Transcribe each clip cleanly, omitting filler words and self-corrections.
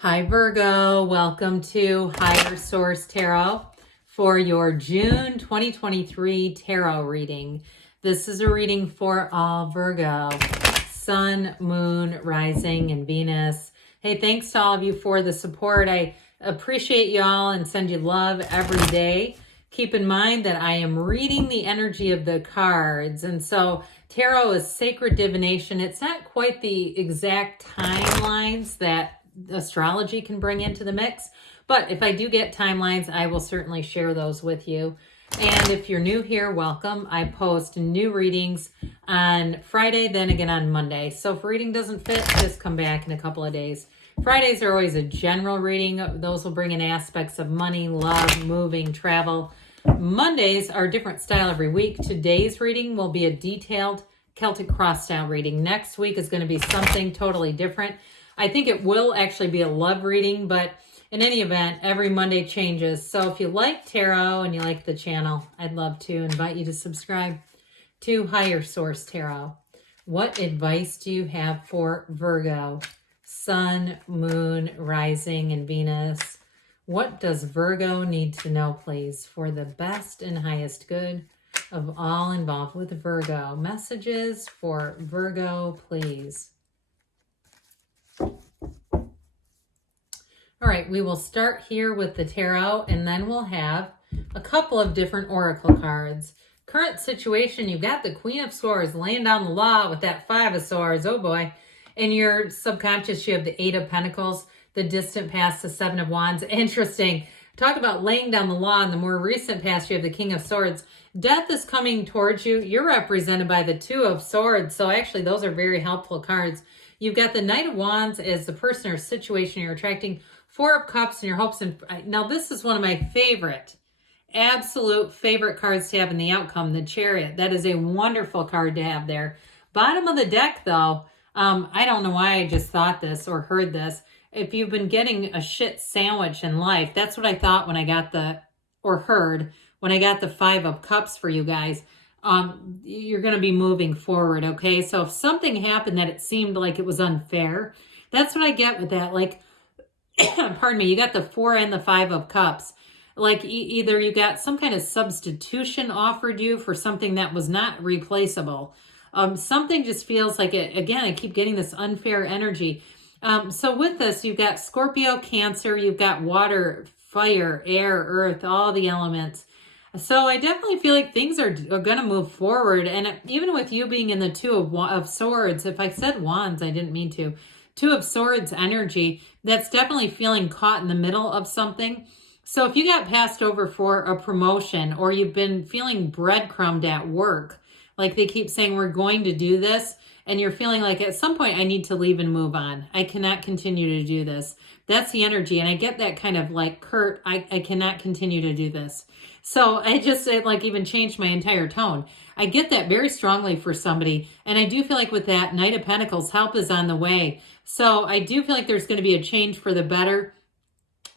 Hi Virgo, welcome to Higher Source Tarot for your June 2023 tarot reading. This is a reading for all Virgo, Sun, Moon, Rising, and Venus. Hey, thanks to all of you for the support. I appreciate you all and send you love every day. Keep in mind that I am reading the energy of the cards, and so tarot is sacred divination. It's not quite the exact timelines that astrology can bring into the mix, but if I do get timelines, I will certainly share those with you. And if you're new here, welcome. I post new readings on Friday, then again on Monday. So if reading doesn't fit, just come back in a couple of days. Fridays are always a general reading. Those will bring in aspects of money, love, moving, travel. Mondays are a different style every week. Today's reading will be a detailed Celtic cross style reading. Next week is going to be something totally different. I think it will actually be a love reading, but in any event, every Monday changes. So if you like tarot and you like the channel, I'd love to invite you to subscribe to Higher Source Tarot. What advice do you have for Virgo? Sun, Moon, Rising, and Venus. What does Virgo need to know, please, for the best and highest good of all involved with Virgo? Messages for Virgo, please. All right, we will start here with the tarot, and then we'll have a couple of different oracle cards. Current situation, you've got the Queen of Swords laying down the law with that Five of Swords. Oh boy. In your subconscious, you have the Eight of Pentacles, the distant past, the Seven of Wands. Interesting. Talk about laying down the law. In the more recent past, you have the King of Swords. Death is coming towards you. You're represented by the Two of Swords. So actually, those are very helpful cards. You've got the Knight of Wands as the person or situation you're attracting. Four of Cups and your hopes. And now this is one of my absolute favorite cards to have in the outcome, the Chariot. That is a wonderful card to have there. Bottom of the deck, though, I don't know why I just thought this or heard this. If you've been getting a shit sandwich in life, that's what I thought when I got when I got the Five of Cups for you guys. You're going to be moving forward, okay? So if something happened that it seemed like it was unfair, that's what I get with that. Like, pardon me, you got the Four and the Five of Cups. Like either you got some kind of substitution offered you for something that was not replaceable. Something just feels like it. Again, I keep getting this unfair energy. So with this, you've got Scorpio, Cancer, you've got water, fire, air, earth, all the elements. So I definitely feel like things are going to move forward. And even with you being in the Two of Swords, if I said Wands, I didn't mean to. Two of Swords energy, that's definitely feeling caught in the middle of something. So if you got passed over for a promotion or you've been feeling breadcrumbed at work, like they keep saying, we're going to do this, and you're feeling like at some point I need to leave and move on. I cannot continue to do this. That's the energy. And I get that kind of like, Kurt, I cannot continue to do this. So it like even changed my entire tone. I get that very strongly for somebody. And I do feel like with that Knight of Pentacles, help is on the way. So I do feel like there's going to be a change for the better.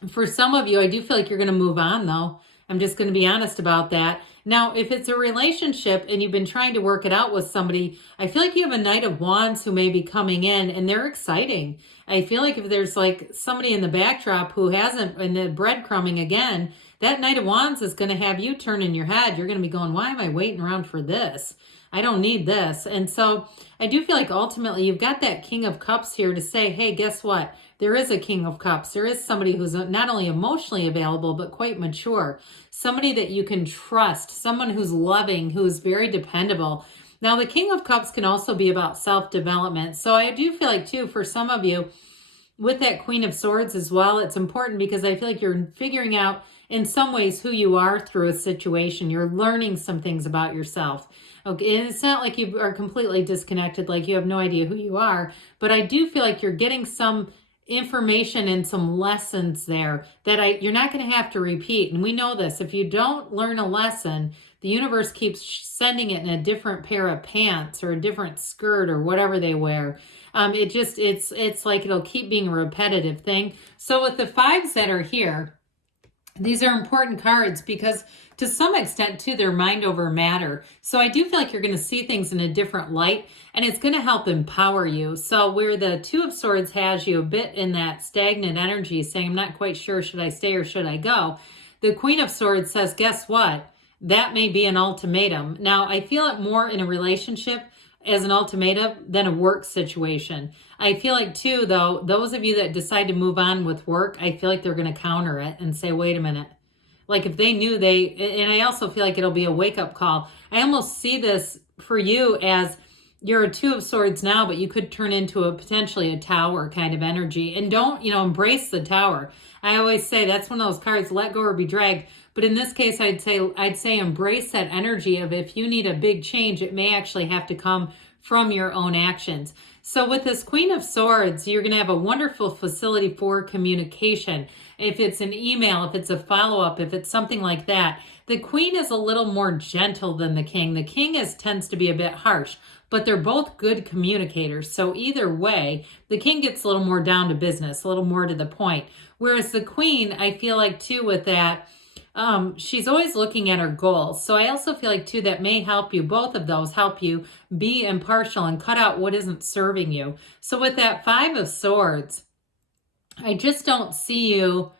For some of you, I do feel like you're going to move on though. I'm just going to be honest about that. Now, if it's a relationship and you've been trying to work it out with somebody, I feel like you have a Knight of Wands who may be coming in and they're exciting. I feel like if there's like somebody in the backdrop who hasn't, in the breadcrumbing again, that Knight of Wands is going to have you turn in your head. You're going to be going, why am I waiting around for this? I don't need this. And so I do feel like ultimately you've got that King of Cups here to say, hey, guess what? There is a King of Cups. There is somebody who's not only emotionally available, but quite mature. Somebody that you can trust. Someone who's loving, who's very dependable. Now, the King of Cups can also be about self-development. So I do feel like, too, for some of you, with that Queen of Swords as well, it's important because I feel like you're figuring out in some ways who you are through a situation. You're learning some things about yourself. Okay, and it's not like you are completely disconnected, like you have no idea who you are. But I do feel like you're getting some information and some lessons there that you're not going to have to repeat. And we know this. If you don't learn a lesson, the universe keeps sending it in a different pair of pants or a different skirt or whatever they wear. It's like it'll keep being a repetitive thing. So with the fives that are here, These are important cards because to some extent too, they're mind over matter. So I do feel like you're going to see things in a different light, and it's going to help empower you. So where the Two of Swords has you a bit in that stagnant energy, saying, I'm not quite sure, should I stay or should I go? The Queen of Swords says, guess what? That may be an ultimatum. Now, I feel it more in a relationship as an ultimatum than a work situation. I feel like too, though, those of you that decide to move on with work, I feel like they're going to counter it and say, wait a minute. Like if they knew and I also feel like it'll be a wake-up call. I almost see this for you as you're a Two of Swords now, but you could turn into potentially a Tower kind of energy. And don't, embrace the Tower. I always say that's one of those cards, let go or be dragged. But in this case, I'd say embrace that energy of if you need a big change, it may actually have to come from your own actions. So with this Queen of Swords, you're going to have a wonderful facility for communication. If it's an email, if it's a follow-up, if it's something like that. The Queen is a little more gentle than the King. The King tends to be a bit harsh, but they're both good communicators. So either way, the King gets a little more down to business, a little more to the point. Whereas the Queen, I feel like too with that, she's always looking at her goals. So I also feel like too, that may help you, both of those help you be impartial and cut out what isn't serving you. So with that Five of Swords, I just don't see you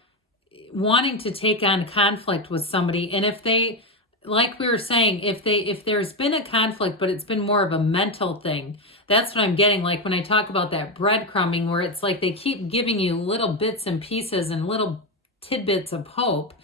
wanting to take on conflict with somebody. And if they, like we were saying, if there's been a conflict, but it's been more of a mental thing, that's what I'm getting. Like when I talk about that breadcrumbing, where it's like they keep giving you little bits and pieces and little tidbits of hope.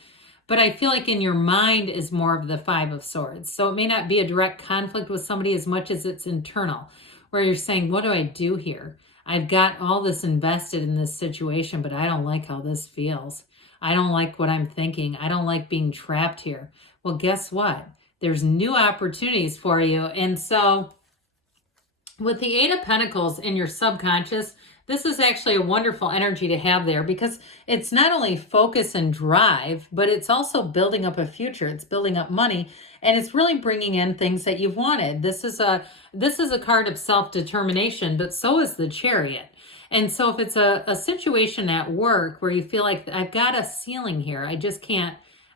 But I feel like in your mind is more of the Five of Swords. So it may not be a direct conflict with somebody as much as it's internal, where you're saying, what do I do here? I've got all this invested in this situation, but I don't like how this feels. I don't like what I'm thinking. I don't like being trapped here. Well, guess what? There's new opportunities for you. And so with the Eight of Pentacles in your subconscious, this is actually a wonderful energy to have there because it's not only focus and drive, but it's also building up a future. It's building up money, and it's really bringing in things that you've wanted. This is a card of self-determination, but so is the Chariot. And so if it's a situation at work where you feel like I've got a ceiling here, I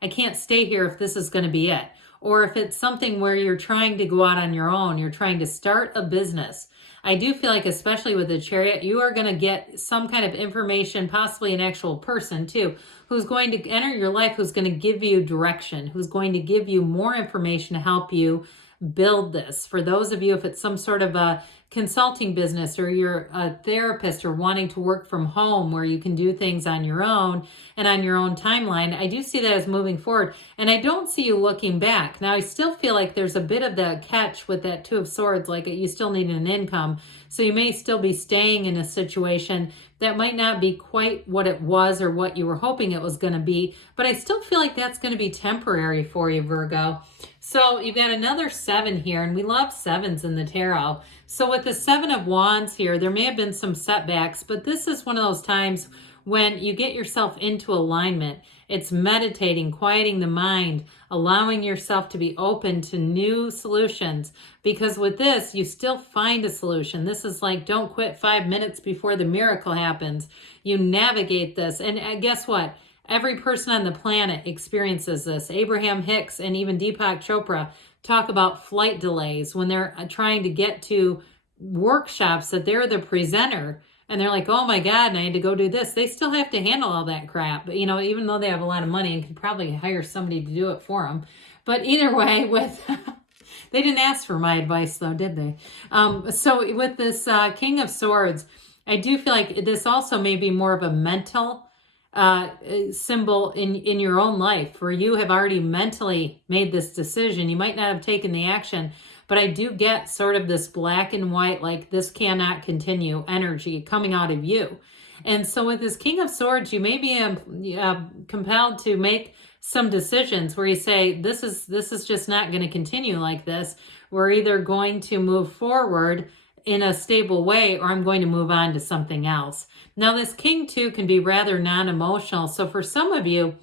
can't stay here if this is going to be it. Or if it's something where you're trying to go out on your own, you're trying to start a business. I do feel like, especially with the Chariot, you are going to get some kind of information, possibly an actual person too, who's going to enter your life, who's going to give you direction, who's going to give you more information to help you build this. For those of you, if it's some sort of a consulting business or you're a therapist or wanting to work from home where you can do things on your own and on your own timeline, I do see that as moving forward. And I don't see you looking back. Now, I still feel like there's a bit of that catch with that Two of Swords, like you still need an income. So you may still be staying in a situation that might not be quite what it was or what you were hoping it was going to be. But I still feel like that's going to be temporary for you, Virgo. So you've got another 7 here, and we love 7s in the tarot. So with the 7 of Wands here, there may have been some setbacks, but this is one of those times when you get yourself into alignment. It's meditating, quieting the mind, allowing yourself to be open to new solutions. Because with this, you still find a solution. This is like, don't quit 5 minutes before the miracle happens. You navigate this. And guess what? Every person on the planet experiences this. Abraham Hicks and even Deepak Chopra talk about flight delays when they're trying to get to workshops that they're the presenter. And they're like, oh my God, and I had to go do this. They still have to handle all that crap. But, even though they have a lot of money and could probably hire somebody to do it for them. But either way, they didn't ask for my advice though, did they? So with this King of Swords, I do feel like this also may be more of a mental symbol in your own life where you have already mentally made this decision. You might not have taken the action, but I do get sort of this black and white, like this cannot continue energy coming out of you. And so with this King of Swords, you may be compelled to make some decisions where you say, this is just not going to continue like this. We're either going to move forward in a stable way, or I'm going to move on to something else. Now, this King too can be rather non-emotional. So for some of you,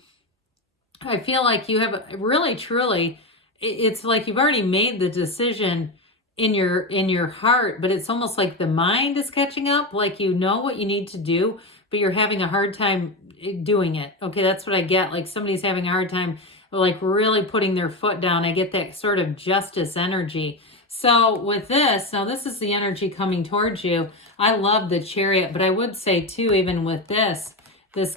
I feel like you have really, truly, it's like you've already made the decision in your heart, but it's almost like the mind is catching up, like you know what you need to do, but you're having a hard time doing it. Okay, that's what I get. Like somebody's having a hard time like really putting their foot down. I get that sort of justice energy. So with this, now this is the energy coming towards you. I love the Chariot, but I would say too, even with this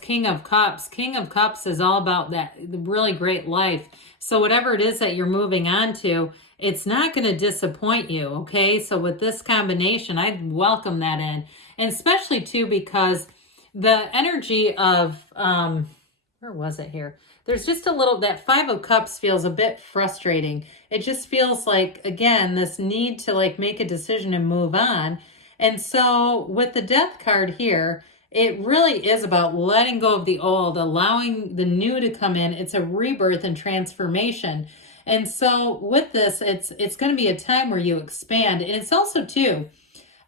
King of Cups is all about that really great life. So whatever it is that you're moving on to, it's not going to disappoint you, okay? So with this combination, I'd welcome that in. And especially too, because the energy of, where was it here? There's just a little, that Five of Cups feels a bit frustrating. It just feels like, again, this need to like make a decision and move on. And so with the Death card here, it really is about letting go of the old, allowing the new to come in. It's a rebirth and transformation. And so with this, it's going to be a time where you expand. And it's also, too,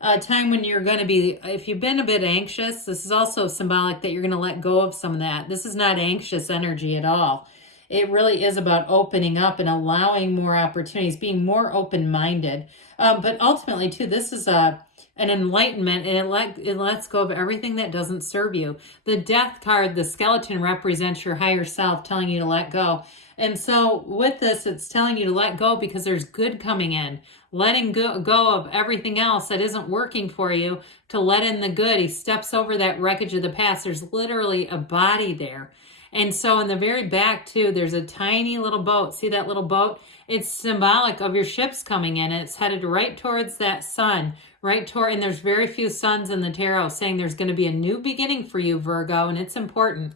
a time when you're going to be, if you've been a bit anxious, this is also symbolic that you're going to let go of some of that. This is not anxious energy at all. It really is about opening up and allowing more opportunities, being more open-minded. But ultimately, too, this is an enlightenment, and it lets go of everything that doesn't serve you. The Death card, the skeleton, represents your higher self telling you to let go. And so with this, it's telling you to let go because there's good coming in. Letting go of everything else that isn't working for you to let in the good. He steps over that wreckage of the past. There's literally a body there. And so in the very back too, there's a tiny little boat. See that little boat? It's symbolic of your ships coming in. It's headed right towards that sun, and there's very few suns in the tarot, saying there's going to be a new beginning for you, Virgo, and it's important.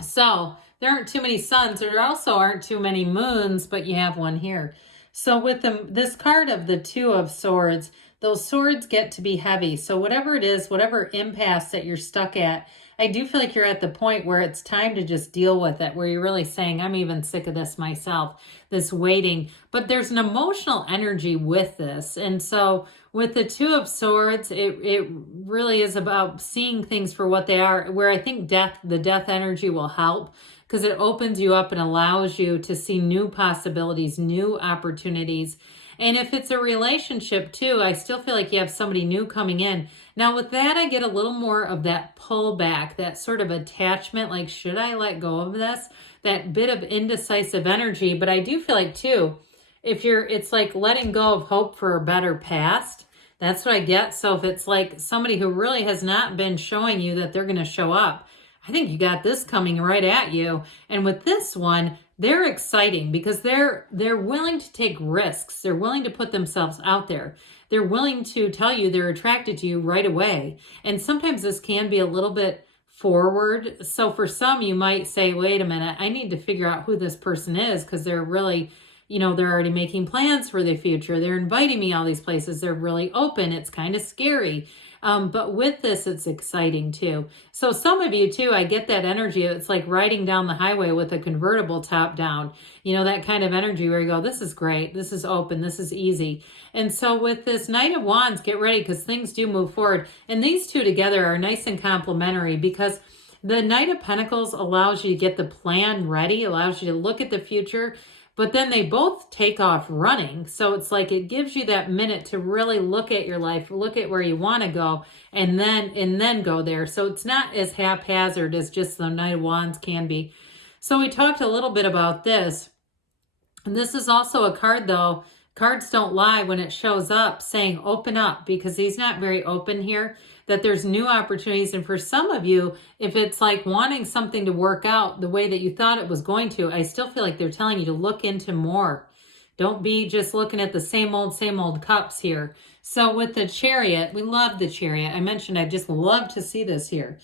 So there aren't too many suns. There also aren't too many moons, but you have one here. So with this card of the Two of Swords, those swords get to be heavy. So whatever it is, whatever impasse that you're stuck at, I do feel like you're at the point where it's time to just deal with it, where you're really saying, I'm even sick of this myself, this waiting. But there's an emotional energy with this. And so with the Two of Swords, it really is about seeing things for what they are, where I think the death energy will help, because it opens you up and allows you to see new possibilities, new opportunities. And if it's a relationship too, I still feel like you have somebody new coming in. Now with that, I get a little more of that pullback, that sort of attachment, like, should I let go of this? That bit of indecisive energy. But I do feel like too, it's like letting go of hope for a better past. That's what I get. So if it's like somebody who really has not been showing you that they're going to show up, I think you got this coming right at you. And with this one, they're exciting because they're willing to take risks. They're willing to put themselves out there. They're willing to tell you they're attracted to you right away. And sometimes this can be a little bit forward. So for some, you might say, wait a minute, I need to figure out who this person is, because they're really, they're already making plans for the future. They're inviting me all these places. They're really open. It's kind of scary. But with this, it's exciting too. So some of you too, I get that energy. It's like riding down the highway with a convertible top down, that kind of energy where you go, this is great. This is open. This is easy. And so with this Knight of Wands, get ready, because things do move forward. And these two together are nice and complementary, because the Knight of Pentacles allows you to get the plan ready, allows you to look at the future. But then they both take off running. So it's like it gives you that minute to really look at your life, look at where you want to go, and then go there. So it's not as haphazard as just the Knight of Wands can be. So we talked a little bit about this. And this is also a card, though. Cards don't lie when it shows up, saying open up, because he's not very open here, that there's new opportunities. And for some of you, if it's like wanting something to work out the way that you thought it was going to, I still feel like they're telling you to look into more. Don't be just looking at the same old cups here. So with the Chariot, we love the Chariot. I mentioned I just love to see this here.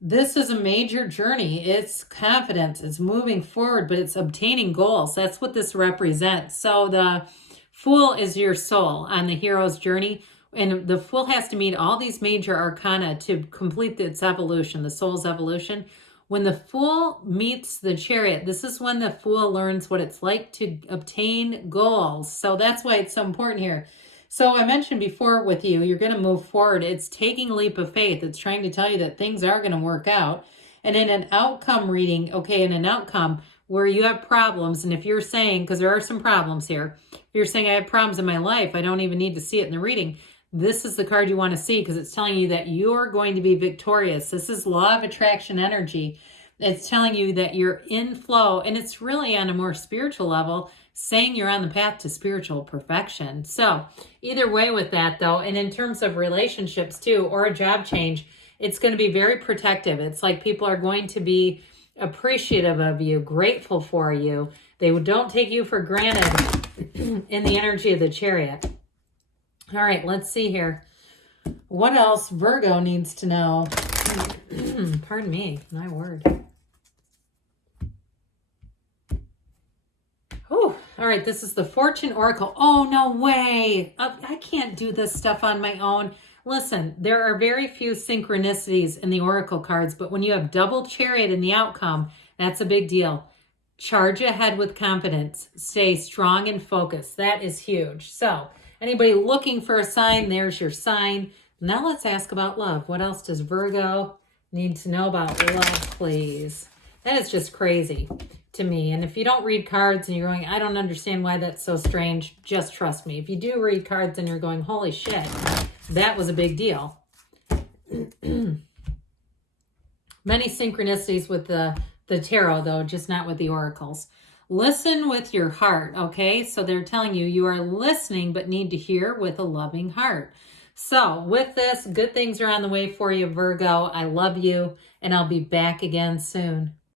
This is a major journey. It's confidence. It's moving forward, but it's obtaining goals. That's what this represents. So the Fool is your soul on the hero's journey. And the Fool has to meet all these major arcana to complete its evolution, the soul's evolution. When the Fool meets the Chariot, this is when the Fool learns what it's like to obtain goals. So that's why it's so important here. So I mentioned before with you, you're going to move forward. It's taking a leap of faith. It's trying to tell you that things are going to work out. And in an outcome reading, in an outcome, where you have problems. And if you're saying, because there are some problems here, if you're saying I have problems in my life, I don't even need to see it in the reading. This is the card you want to see because it's telling you that you're going to be victorious. This is law of attraction energy. It's telling you that you're in flow, and it's really on a more spiritual level, saying you're on the path to spiritual perfection. So either way with that though, and in terms of relationships too, or a job change, it's going to be very protective. It's like people are going to be appreciative of you, grateful for you. They don't take you for granted in the energy of the Chariot. All right, let's see here. What else Virgo needs to know? Pardon me, my word. Oh, all right, this is the Fortune Oracle. Oh, no way. I can't do this stuff on my own. Listen, there are very few synchronicities in the Oracle cards, but when you have double Chariot in the outcome, that's a big deal. Charge ahead with confidence. Stay strong and focused. That is huge. So, anybody looking for a sign, there's your sign. Now let's ask about love. What else does Virgo need to know about love, please? That is just crazy to me. And if you don't read cards and you're going, I don't understand why that's so strange, just trust me. If you do read cards and you're going, holy shit, that was a big deal. Many synchronicities with the tarot, though, just not with the oracles. Listen with your heart, okay? So they're telling you you are listening but need to hear with a loving heart. So with this, good things are on the way for you, Virgo. I love you, and I'll be back again soon.